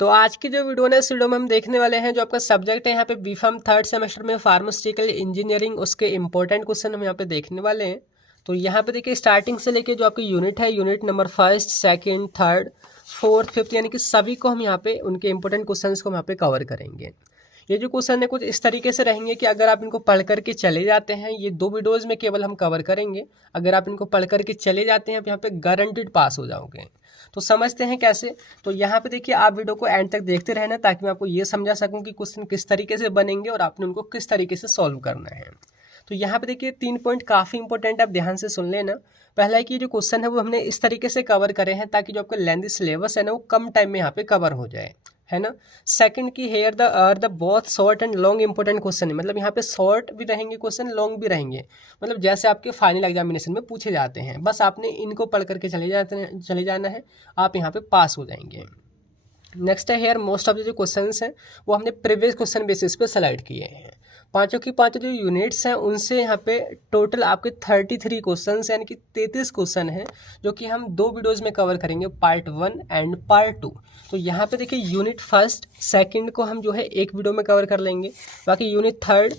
तो आज की जो वीडियो है इस वीडियो में हम देखने वाले हैं जो आपका सब्जेक्ट है यहाँ पे बीफार्म थर्ड सेमेस्टर में फार्मास्यूटिकल इंजीनियरिंग, उसके इंपॉर्टेंट क्वेश्चन हम यहाँ पे देखने वाले हैं। तो यहाँ पे देखिए स्टार्टिंग से लेके जो आपकी यूनिट है, unit number first, second, third, fourth, fifth, यानी कि सभी को हम यहाँ पे उनके इंपॉर्टेंट क्वेश्चंस को हम यहाँ पे कवर करेंगे। ये जो क्वेश्चन है कुछ इस तरीके से रहेंगे कि अगर आप इनको पढ़ करके चले जाते हैं, ये 2 वीडियोज़ में केवल हम कवर करेंगे। अगर आप इनको पढ़ करके चले जाते हैं आप यहाँ पे गारंटीड पास हो जाओगे। तो समझते हैं कैसे। तो यहाँ पे देखिए आप वीडियो को एंड तक देखते रहना ताकि मैं आपको ये समझा सकूँ कि क्वेश्चन किस तरीके से बनेंगे और आपने उनको किस तरीके से सॉल्व करना है। तो यहाँ पे देखिए 3 पॉइंट काफ़ी इंपॉर्टेंट, आप ध्यान से सुन लेना। पहला है कि जो क्वेश्चन है वो हमने इस तरीके से कवर करे हैं ताकि जो आपका लेंथी सिलेबस है ना वो कम टाइम में यहाँ पे कवर हो जाए, है ना। सेकंड की here the both short and long important question है, मतलब यहाँ पे शॉर्ट भी रहेंगे क्वेश्चन, लॉन्ग भी रहेंगे, मतलब जैसे आपके फाइनल एग्जामिनेशन में पूछे जाते हैं। बस आपने इनको पढ़ करके चले जाना है, आप यहाँ पे पास हो जाएंगे। नेक्स्ट है हेयर मोस्ट ऑफ द जो क्वेश्चंस हैं वो हमने प्रीवियस क्वेश्चन बेसिस पे सेलेक्ट किए हैं। पांचों की पांचों जो यूनिट्स हैं उनसे यहाँ पे टोटल आपके 33 क्वेश्चन यानी कि 33 क्वेश्चन हैं जो कि हम 2 वीडियोज़ में कवर करेंगे, पार्ट 1 एंड पार्ट 2। तो यहाँ पे देखिए यूनिट फर्स्ट सेकंड को हम जो है एक वीडियो में कवर कर लेंगे, बाकी unit third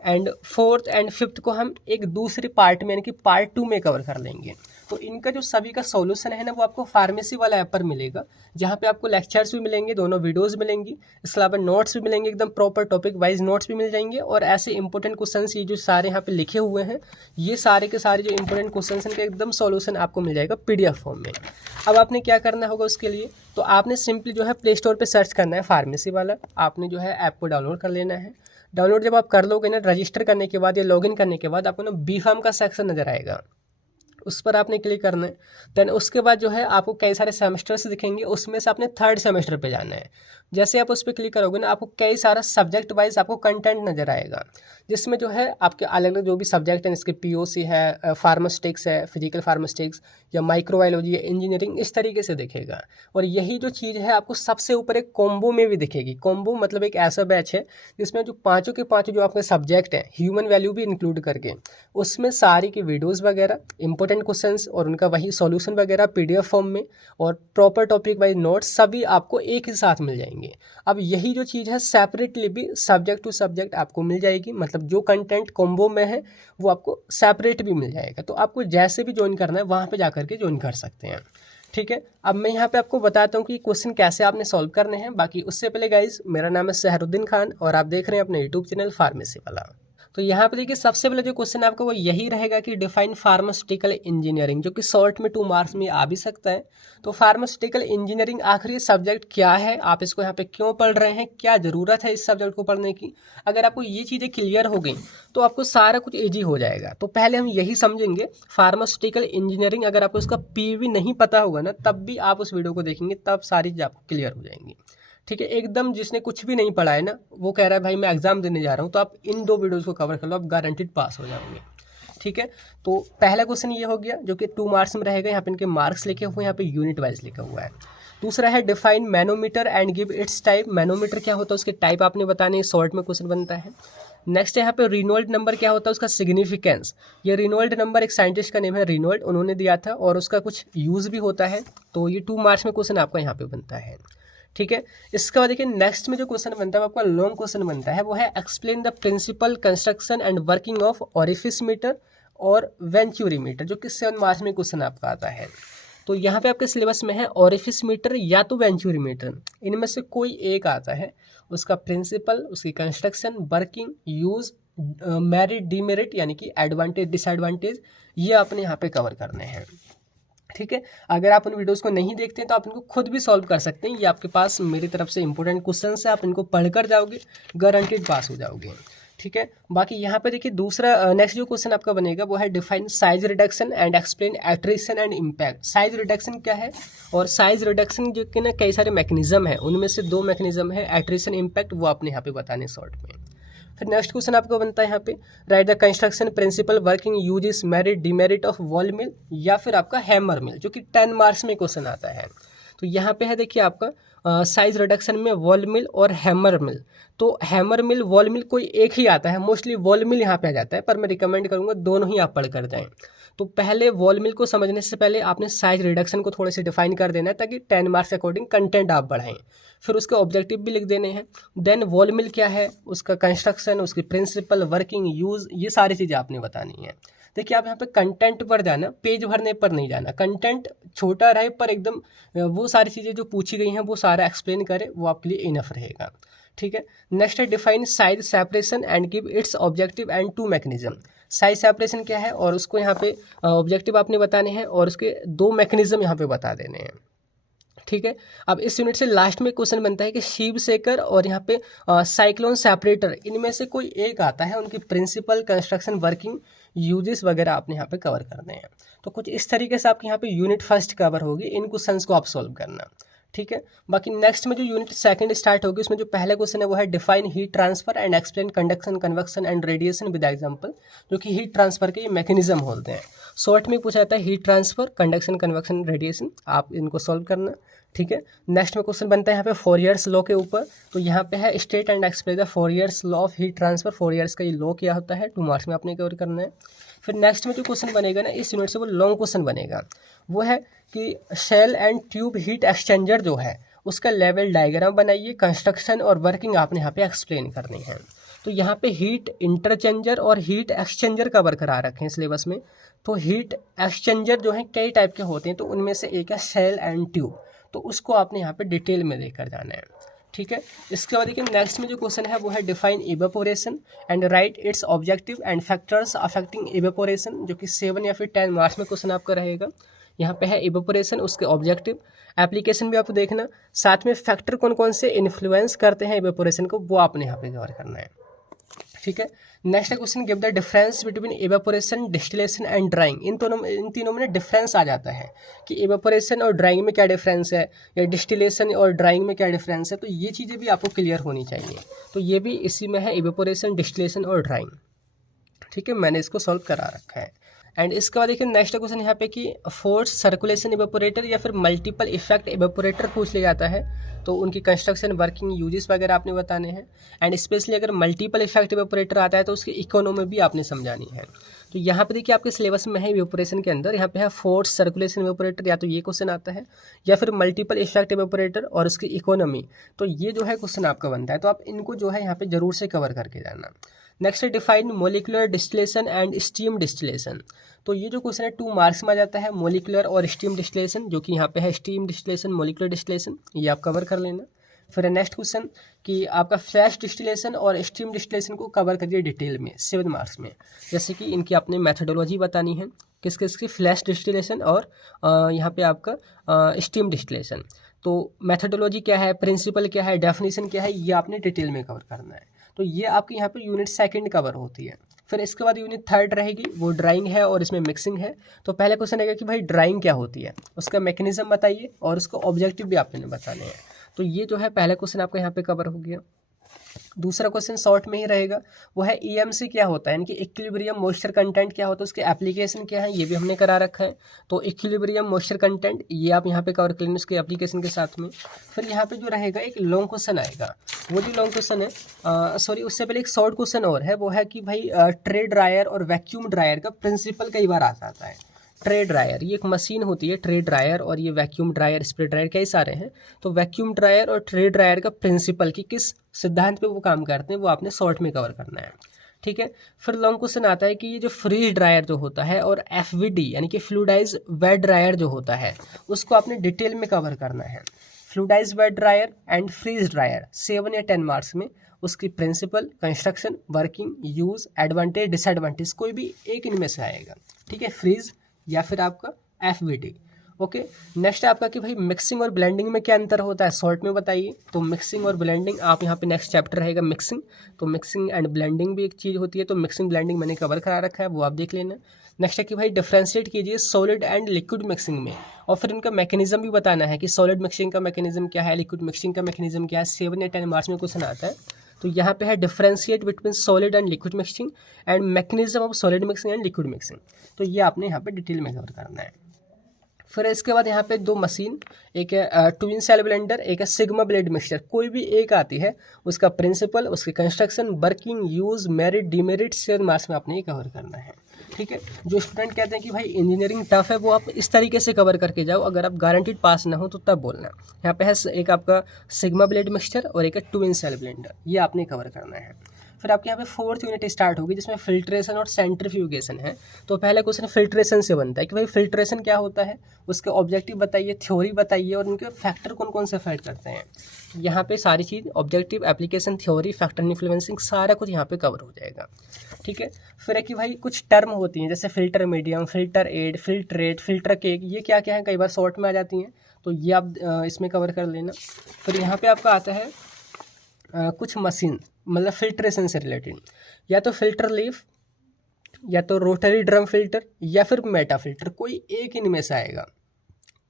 and fourth and fifth को हम एक दूसरे पार्ट में यानी कि पार्ट 2 में कवर कर लेंगे। तो इनका जो सभी का सॉल्यूशन है ना वो आपको फार्मेसी वाला ऐप पर मिलेगा, जहाँ पे आपको लेक्चर्स भी मिलेंगे, दोनों वीडियोस मिलेंगी, इसके अलावा नोट्स भी मिलेंगे, एकदम प्रॉपर टॉपिक वाइज नोट्स भी मिल जाएंगे। और ऐसे इंपॉर्टेंट क्वेश्चंस ये जो सारे यहाँ पे लिखे हुए हैं, ये सारे के सारे जो इंपॉर्टेंट क्वेश्चंस हैं इनका एकदम सॉल्यूशन आपको मिल जाएगा PDF फॉर्म में। अब आपने क्या करना होगा उसके लिए, तो आपने सिंपली जो है प्ले स्टोर पर सर्च करना है फार्मेसी वाला, आपने जो है ऐप को डाउनलोड कर लेना है। डाउनलोड जब आप कर लोगे ना, रजिस्टर करने के बाद या लॉगिन करने के बाद आपको ना बीफार्म का सेक्शन नज़र आएगा, उस पर आपने क्लिक करना है। देन उसके बाद जो है आपको कई सारे सेमेस्टर्स दिखेंगे, उसमें से आपने थर्ड सेमेस्टर पे जाना है। जैसे आप उस पर क्लिक करोगे ना आपको कई सारा सब्जेक्ट वाइज आपको कंटेंट नज़र आएगा, जिसमें जो है आपके अलग अलग जो भी सब्जेक्ट हैं, इसके POC है, फार्मास्टिक्स है, फिजिकल फार्मास्टिक्स या माइक्रोबायोलॉजी या इंजीनियरिंग, इस तरीके से दिखेगा। और यही जो चीज़ है आपको सबसे ऊपर एक कॉम्बो में भी दिखेगी। कॉम्बो मतलब एक ऐसा बैच है जिसमें जो पाँचों के पाँचों जो आपके सब्जेक्ट हैं, ह्यूमन वैल्यू भी इंक्लूड करके, उसमें सारी की वीडियोज़ वगैरह, इंपॉर्टेंट क्वेश्चंस और उनका वही सॉल्यूशन वगैरह PDF फॉर्म में और प्रॉपर टॉपिक वाइज नोट्स सभी आपको एक ही साथ मिल जाएंगे। अब यही जो चीज़ है सेपरेटली भी सब्जेक्ट टू सब्जेक्ट आपको मिल जाएगी, मतलब जो कंटेंट कॉम्बो में है वो आपको सेपरेट भी मिल जाएगा। तो आपको जैसे भी ज्वाइन करना है वहाँ पे जा करके ज्वाइन कर सकते हैं, ठीक है। अब मैं यहाँ पे आपको बताता हूँ कि क्वेश्चन कैसे आपने सॉल्व करने हैं। बाकी उससे पहले गाइज, मेरा नाम है सहरुद्दीन खान और आप देख रहे हैं अपने यूट्यूब चैनल फार्मेसी वाला। तो यहाँ पे देखिए सबसे पहले जो क्वेश्चन आपका वो यही रहेगा कि डिफाइन फार्मास्यूटिकल इंजीनियरिंग, जो कि शॉर्ट में 2 मार्क्स में आ भी सकता है। तो फार्मास्यूटिकल इंजीनियरिंग आखिर ये सब्जेक्ट क्या है, आप इसको यहाँ पे क्यों पढ़ रहे हैं, क्या ज़रूरत है इस सब्जेक्ट को पढ़ने की। अगर आपको ये चीज़ें क्लियर हो गई तो आपको सारा कुछ ईजी हो जाएगा। तो पहले हम यही समझेंगे फार्मास्यूटिकल इंजीनियरिंग। अगर आपको इसका PV नहीं पता होगा ना तब भी आप उस वीडियो को देखेंगे, तब सारी चीज़ आपको क्लियर हो जाएंगी, ठीक है। एकदम जिसने कुछ भी नहीं पढ़ा है ना वो कह रहा है भाई मैं एग्जाम देने जा रहा हूँ, तो आप इन 2 वीडियोस को कवर कर लो, आप गारंटीड पास हो जाओगे, ठीक है। तो पहला क्वेश्चन ये हो गया जो कि 2 मार्क्स में रहेगा, यहाँ पे इनके मार्क्स लिखे हुए हैं, यहाँ पे यूनिट वाइज लिखा हुआ है। दूसरा है define manometer and give its type. Manometer क्या होता है उसके टाइप आपने बताने हैं, शॉर्ट में क्वेश्चन बनता है। नेक्स्ट यहाँ पे रिनोल्ड नंबर क्या होता है, उसका सिग्निफिकेंस। ये रिनोल्ड नंबर एक साइंटिस्ट का नेम है रिनोल्ड, उन्होंने दिया था और उसका कुछ यूज़ भी होता है। तो ये 2 मार्क्स में क्वेश्चन आपका यहाँ पे बनता है, ठीक है। इसके बाद देखिए नेक्स्ट में जो क्वेश्चन बनता है वो आपका लॉन्ग क्वेश्चन बनता है, वो है explain the principle construction and working of orifice meter और वेंचुरी मीटर, जो कि 7 मार्क्स में क्वेश्चन आपका आता है। तो यहाँ पे आपके सिलेबस में है ऑरिफिस मीटर या तो वेंचुरी मीटर, इनमें से कोई एक आता है। उसका प्रिंसिपल, उसकी construction, working, use, merit, demerit यानी कि एडवांटेज डिसएडवांटेज, ये आपने यहाँ पे कवर करने हैं, ठीक है। अगर आप उन वीडियोस को नहीं देखते हैं तो आप इनको खुद भी सॉल्व कर सकते हैं। ये आपके पास मेरी तरफ से इंपॉर्टेंट क्वेश्चन है, आप इनको पढ़कर जाओगे गारंटीड पास हो जाओगे, ठीक है। बाकी यहाँ पे देखिए दूसरा नेक्स्ट जो क्वेश्चन आपका बनेगा वो है define size reduction and explain attrition and impact. Size reduction क्या है और साइज रिडक्शन जो कि ना कई सारे मैकेनिज्म है, उनमें से 2 मैकेनिज्म है, एट्रिशन, इम्पैक्ट, वो आपने यहाँ पे बताने शॉर्ट में। फिर नेक्स्ट क्वेश्चन आपको बनता है यहाँ पे write the construction principle working uses merit demerit of wall mill या फिर आपका हैमर मिल, जो कि 10 मार्क्स में क्वेश्चन आता है। तो यहाँ पे है देखिए आपका साइज रिडक्शन में वॉल मिल और हैमर मिल। तो हैमर मिल वॉल मिल कोई एक ही आता है, मोस्टली वॉल मिल यहाँ पे आ जाता है, पर मैं रिकमेंड करूँगा दोनों ही आप पढ़ कर जाएँ। तो पहले वॉल मिल को समझने से पहले आपने साइज रिडक्शन को थोड़े से डिफाइन कर देना है ताकि 10 मार्क्स अकॉर्डिंग कंटेंट आप बढ़ाएं। फिर उसके ऑब्जेक्टिव भी लिख देने हैं। देन वॉल मिल क्या है, उसका कंस्ट्रक्शन, उसकी प्रिंसिपल, वर्किंग, यूज़, ये सारी चीज़ें आपने बतानी है। देखिए आप यहाँ पे कंटेंट पर जाना, पेज भरने पर नहीं जाना। कंटेंट छोटा रहे पर एकदम वो सारी चीज़ें जो पूछी गई हैं वो सारा एक्सप्लेन करे, वो आपके लिए इनफ रहेगा। ठीक है। नेक्स्ट है define size separation and give its objective and to mechanism. Size separation क्या है और उसको यहाँ पे ऑब्जेक्टिव आपने बताने हैं और उसके 2 मैकेनिज्म यहाँ पे बता देने हैं। ठीक है। अब इस यूनिट से लास्ट में क्वेश्चन बनता है कि शीव सेकर और यहाँ पे साइक्लोन सेपरेटर, इनमें से कोई एक आता है, उनकी प्रिंसिपल, कंस्ट्रक्शन, वर्किंग, यूजेस वगैरह आपने यहाँ पे कवर करने हैं। तो कुछ इस तरीके से आपके यहाँ पे यूनिट फर्स्ट कवर होगी, इन क्वेश्चंस को आप सॉल्व करना। ठीक है। बाकी नेक्स्ट में जो यूनिट सेकंड स्टार्ट होगी उसमें जो पहला क्वेश्चन है वो है define heat transfer and explain conduction, convection and radiation with example, जो कि हीट ट्रांसफर के ये मैकेनिज्म होते हैं। शॉर्ट में पूछा जाता है heat transfer, conduction, convection, radiation, आप इनको सॉल्व करना। ठीक है। नेक्स्ट में क्वेश्चन बनता है यहाँ पे फोरियर्स लॉ के ऊपर। तो यहाँ पे है state and explain the Fourier's law of heat transfer. Fourier's का ये लॉ क्या होता है, 2 मार्क्स में आपने कवर करना है। फिर नेक्स्ट में जो क्वेश्चन बनेगा ना इस यूनिट से, वो लॉन्ग क्वेश्चन बनेगा। वो है कि shell and tube heat exchanger जो है उसका लेवल डायग्राम बनाइए, कंस्ट्रक्शन और वर्किंग आपने यहाँ पे एक्सप्लेन करनी है। तो यहाँ पे हीट इंटरचेंजर और हीट एक्सचेंजर कवर करा रखे हैं सिलेबस में। तो हीट एक्सचेंजर जो है कई टाइप के होते हैं, तो उनमें से एक है शेल एंड ट्यूब, तो उसको आपने यहाँ पे डिटेल में लेकर जाना है। ठीक है। इसके बाद देखिए नेक्स्ट में जो क्वेश्चन है वो है define evaporation and right it's objective and factors affecting evaporation, जो कि 7 या फिर 10 मार्क्स में क्वेश्चन आपका रहेगा। यहाँ पे है इवेपोरेशन, उसके ऑब्जेक्टिव, एप्लीकेशन भी आपको देखना, साथ में फैक्टर कौन कौन से इन्फ्लुएंस करते हैं इवेपोरेशन को, वो आपने यहाँ पे कवर करना है। ठीक है। Next question, give the difference between evaporation, distillation and drying. इन तीनों में डिफरेंस आ जाता है कि इवेपोरेशन और ड्राइंग में क्या डिफरेंस है, या डिस्टिलेशन और ड्राइंग में क्या डिफरेंस है। तो ये चीज़ें भी आपको क्लियर होनी चाहिए। तो ये भी इसी में है, इवेपोरेशन, डिस्टिलेशन और ड्राइंग। ठीक है, मैंने इसको सॉल्व करा रखा है। एंड इसके बाद देखिए नेक्स्ट क्वेश्चन यहाँ पे कि फोर्स सर्कुलेशन इवेपोरेटर या फिर मल्टीपल इफेक्ट इवेपोरेटर पूछ लिया जाता है। तो उनकी कंस्ट्रक्शन, वर्किंग, यूजेस वगैरह आपने बताने हैं। एंड स्पेशली अगर मल्टीपल इफेक्ट इवेपोरेटर आता है तो उसकी इकोनॉमी भी आपने समझानी है। तो यहाँ पे देखिए आपके सिलेबस में है इवेपोरेशन के अंदर, यहाँ पे है फोर्स सर्कुलेशन इवेपोरेटर, या तो ये क्वेश्चन आता है, या फिर मल्टीपल इफेक्ट इवेपोरेटर और उसकी इकोनॉमी। तो ये जो है क्वेश्चन आपका बनता है, तो आप इनको जो है यहाँ पे जरूर से कवर करके जाना। नेक्स्ट है define molecular distillation and steam distillation. तो ये जो क्वेश्चन है 2 मार्क्स में आ जाता है, मोलिकुलर और स्टीम डिस्टिलेशन, जो कि यहाँ पे है स्टीम डिस्टिलेशन, मोलिकुलर डिस्टिलेशन, ये आप कवर कर लेना। फिर नेक्स्ट क्वेश्चन कि आपका फ्लैश डिस्टिलेशन और स्टीम डिस्टिलेशन को कवर करिए डिटेल में 7 मार्क्स में। जैसे कि इनकी आपने मैथडोलॉजी बतानी है, किस किस की, फ्लैश डिस्टिलेशन और यहाँ पे आपका स्टीम डिस्टिलेशन। तो मैथडोलॉजी क्या है, प्रिंसिपल क्या है, डेफिनेशन क्या है, ये आपने डिटेल में कवर करना है। तो ये आपके यहाँ पे यूनिट सेकंड कवर होती है। फिर इसके बाद यूनिट थर्ड रहेगी, वो ड्राइंग है और इसमें मिक्सिंग है। तो पहला क्वेश्चन रहेगा कि भाई ड्राइंग क्या होती है, उसका मैकेनिज्म बताइए और उसको ऑब्जेक्टिव भी आपने बताने हैं। तो ये जो है पहला क्वेश्चन आपका यहाँ पे कवर हो गया। दूसरा क्वेश्चन शॉर्ट में ही रहेगा, वो है ईएमसी क्या होता है, यानी कि इक्विलिब्रियम मॉइस्चर कंटेंट क्या होता है, उसके एप्लीकेशन क्या है, ये भी हमने करा रखा है। तो इक्विलिब्रियम मॉइस्चर कंटेंट ये आप यहाँ पे कवर कर लेंगे उसके एप्लीकेशन के साथ में। फिर यहाँ पे जो रहेगा एक लॉन्ग क्वेश्चन आएगा, वो जो लॉन्ग क्वेश्चन है, सॉरी उससे पहले एक शॉर्ट क्वेश्चन और है, वो है कि भाई ट्रे ड्रायर और वैक्यूम ड्रायर का प्रिंसिपल कई बार आ जाता है। ट्रे ड्रायर ये एक मशीन होती है, ट्रे ड्रायर, और ये वैक्यूम ड्रायर, स्प्रे ड्रायर, कई सारे हैं। तो वैक्यूम ड्रायर और ट्रे ड्रायर का प्रिंसिपल की किस सिद्धांत पे वो काम करते हैं, वो आपने शॉर्ट में कवर करना है। ठीक है। फिर लॉन्ग क्वेश्चन आता है कि ये जो फ्रीज ड्रायर जो होता है और एफवीडी यानी कि फ्लूइडाइज वेट ड्रायर जो होता है, उसको आपने डिटेल में कवर करना है। Fluidise wet dryer and freeze dryer 7 या 10 मार्क्स में, उसकी principle, construction, working, use, advantage, disadvantage, कोई भी एक इनमें से आएगा। ठीक है, फ्रीज या फिर आपका एफवीडी। ओके। नेक्स्ट है आपका कि भाई मिक्सिंग और ब्लेंडिंग में क्या अंतर होता है, शॉर्ट में बताइए। तो मिक्सिंग और ब्लेंडिंग आप यहाँ पे नेक्स्ट चैप्टर रहेगा मिक्सिंग, तो मिक्सिंग एंड ब्लेंडिंग भी एक चीज़ होती है। तो मिक्सिंग ब्लेंडिंग मैंने कवर करा रखा है, वो आप देख लेना। नेक्स्ट है कि भाई डिफ्रेंशिएट कीजिए सॉलिड एंड लिक्विड मिक्सिंग में, और फिर इनका मैकेनिज्म भी बताना है कि सॉलिड मिक्सिंग का मैकेनिज्म क्या है, लिक्विड मिक्सिंग का मैकेनिज्म क्या है। 7 या 10 मार्क्स में क्वेश्चन आता है। तो यहाँ पे है differentiate between solid and liquid mixing and mechanism of solid mixing and liquid mixing. तो ये आपने यहाँ पे डिटेल में कवर करना है। फिर इसके बाद यहाँ पे दो मशीन, एक है ट्विन सेल ब्लेंडर, एक है सिग्मा ब्लेड मिक्सचर, कोई भी एक आती है उसका प्रिंसिपल, उसकी construction, working, use, merit, demerit 7 marks में आपने ये कवर करना है। ठीक है, जो स्टूडेंट कहते हैं कि भाई इंजीनियरिंग टफ है वो आप इस तरीके से कवर करके जाओ, अगर आप गारंटीड पास ना हो तो तब बोलना। यहाँ पे है एक आपका सिग्मा ब्लेड मिक्सचर और एक है ट्विन सेल ब्लेंडर, ये आपने कवर करना है। फिर आपके यहाँ पे 4th यूनिट स्टार्ट होगी जिसमें फिल्ट्रेशन और सेंट्रीफ्यूगेशन है। तो पहला क्वेश्चन फिल्ट्रेशन से बनता है कि भाई फिल्ट्रेशन क्या होता है, उसके ऑब्जेक्टिव बताइए, थ्योरी बताइए और उनके फैक्टर कौन कौन से अफेक्ट करते हैं। यहाँ पे सारी चीज़ objective, application, theory, factor influencing सारा कुछ यहाँ पे कवर हो जाएगा। ठीक है, फिर है कि भाई कुछ टर्म होती हैं जैसे filter medium, filter aid, filtrate, filter cake, ये क्या क्या है कई बार शॉर्ट में आ जाती हैं, तो ये आप इसमें कवर कर लेना। फिर यहाँ पे आपका आता है कुछ मशीन, मतलब फिल्ट्रेशन से रिलेटेड, या तो फिल्टर लीफ, या तो रोटरी ड्रम फिल्टर, या फिर मेटा फिल्टर, कोई एक इनमें से आएगा,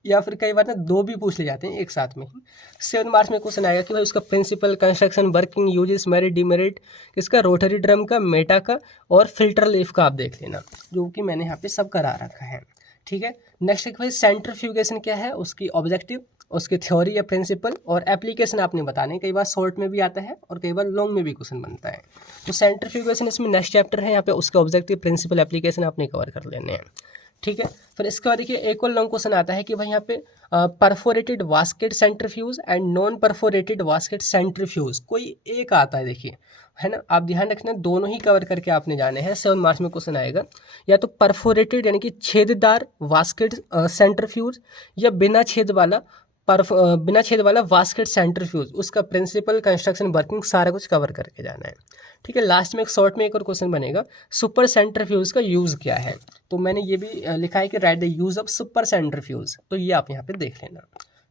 या फिर कई बार ना दो भी पूछ ले जाते हैं एक साथ में ही। 7 मार्क्स में क्वेश्चन आएगा कि भाई उसका principle, construction, working, uses, merit, demerit, इसका रोटरी ड्रम का, मेटा का और फिल्टर लीफ का आप देख लेना, जो कि मैंने यहाँ पे सब करा रखा है। ठीक है, नेक्स्ट भाई सेंट्रीफ्यूगेशन क्या है, उसकी ऑब्जेक्टिव, उसकी थ्योरी या प्रिंसिपल और एप्लीकेशन आपने बताने, कई बार शॉर्ट में भी आता है और कई बार लॉन्ग में भी क्वेश्चन बनता है। तो सेंट्रीफ्यूगेशन इसमें नेक्स्ट चैप्टर है, यहाँ पे उसके ऑब्जेक्टिव, प्रिंसिपल, एप्लीकेशन आपने कवर कर लेने हैं। ठीक है, फिर इसके बाद देखिए एक और लॉन्ग क्वेश्चन आता है कि भाई यहाँ पे perforated basket centrifuge and non perforated basket centrifuge, कोई एक आता है देखिए, है ना, आप ध्यान रखना दोनों ही कवर करके आपने जाने हैं। 7 मार्क्स में क्वेश्चन आएगा, या तो परफोरेटेड यानी कि छेददार वास्केट सेंट्रीफ्यूज, या बिना छेद वाला वास्केट सेंट्रीफ्यूज, उसका प्रिंसिपल, कंस्ट्रक्शन, वर्किंग सारा कुछ कवर करके जाना है। ठीक है, लास्ट में एक शॉर्ट में एक और क्वेश्चन बनेगा, सुपर सेंट्रीफ्यूज का यूज़ क्या है, तो मैंने ये भी लिखा है कि right the use of super centrifuge, तो ये आप यहाँ पे देख लेना।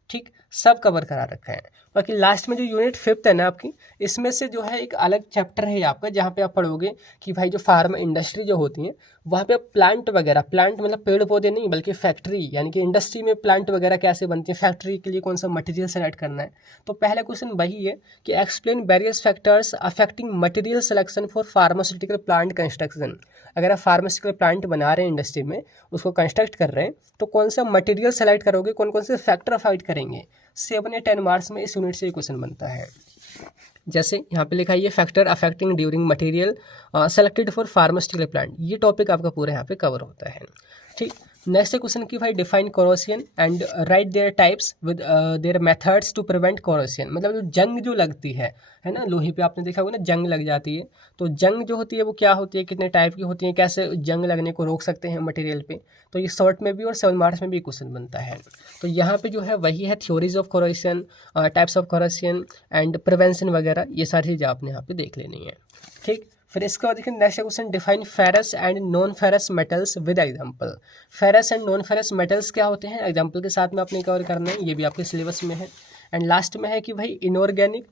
ठीक, सब कवर करा रखा है। बाकी लास्ट में जो यूनिट 5th है ना आपकी, इसमें से जो है एक अलग चैप्टर है आपका, जहाँ पे आप पढ़ोगे कि भाई जो फार्मा इंडस्ट्री जो होती है वहाँ पे प्लांट वगैरह, प्लांट मतलब पेड़ पौधे नहीं बल्कि फैक्ट्री, यानी कि इंडस्ट्री में प्लांट वगैरह कैसे बनती है, फैक्ट्री के लिए कौन सा मटेरियल सेलेक्ट करना है। तो पहला क्वेश्चन वही है कि explain various factors affecting material selection for pharmaceutical plant construction. अगर आप फार्मास्यूटिकल प्लांट बना रहे हैं इंडस्ट्री में, उसको कंस्ट्रक्ट कर रहे हैं, तो कौन सा मटेरियल सेलेक्ट करोगे, कौन कौन से फैक्टर अफेक्ट करेंगे। 7 या 10 मार्क्स में इस यूनिट से क्वेश्चन बनता है। जैसे यहाँ पे लिखा है ये factor affecting during material selected for pharmaceutical plant, ये टॉपिक आपका पूरा यहाँ पे कवर होता है। ठीक, नेक्स्ट क्वेश्चन की भाई define corrosion and write their types with their methods to prevent corrosion, मतलब जो जंग जो लगती है ना, लोहे पे आपने देखा होगा ना जंग लग जाती है, तो जंग जो होती है वो क्या होती है, कितने टाइप की होती है, कैसे जंग लगने को रोक सकते हैं मटेरियल पे, तो ये शॉर्ट में भी और 7 मार्क्स में भी क्वेश्चन बनता है। तो यहाँ पे जो है वही है theories of corrosion, types of corrosion and prevention वगैरह, ये सारी चीज़ें आपने यहाँ पे देख लेनी है। ठीक, फिर इसके बाद देखिए next question define ferrous and non ferrous metals with example. Ferrous and non ferrous metals क्या होते हैं, एग्जांपल के साथ में आपने कवर करना है, ये भी आपके सिलेबस में है। एंड लास्ट में है कि भाई इनऑर्गेनिक,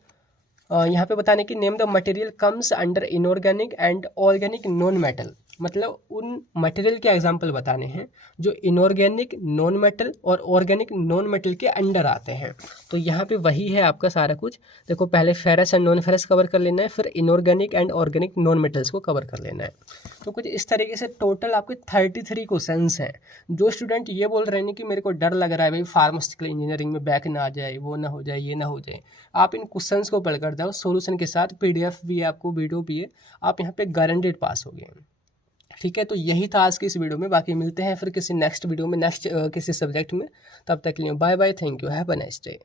यहाँ पे बताने की name the material comes under inorganic and organic non metal, मतलब उन मटेरियल के एग्जांपल बताने हैं जो इनऑर्गेनिक, नॉन मेटल और ऑर्गेनिक नॉन मेटल के अंडर आते हैं। तो यहाँ पे वही है आपका सारा कुछ, देखो पहले ferrous and non ferrous cover कर लेना है, फिर inorganic and organic non metals को कवर कर लेना है। तो कुछ इस तरीके से टोटल आपके 33 क्वेश्चंस हैं। जो स्टूडेंट ये बोल रहे हैं कि मेरे को डर लग रहा है भाई फार्मास्यूटिकल इंजीनियरिंग में बैक ना आ जाए, वो ना हो जाए, ये ना हो जाए, आप इन क्वेश्चंस को पढ़ कर जाओ, सोल्यूशन के साथ PDF भी है आपको, वीडियो भी है, आप यहाँ पे गारंटेड पास हो गए। ठीक है, तो यही था आज की इस वीडियो में, बाकी मिलते हैं फिर किसी नेक्स्ट वीडियो में, नेक्स्ट किसी सब्जेक्ट में, तब तक के लिए bye bye, thank you, have a nice day.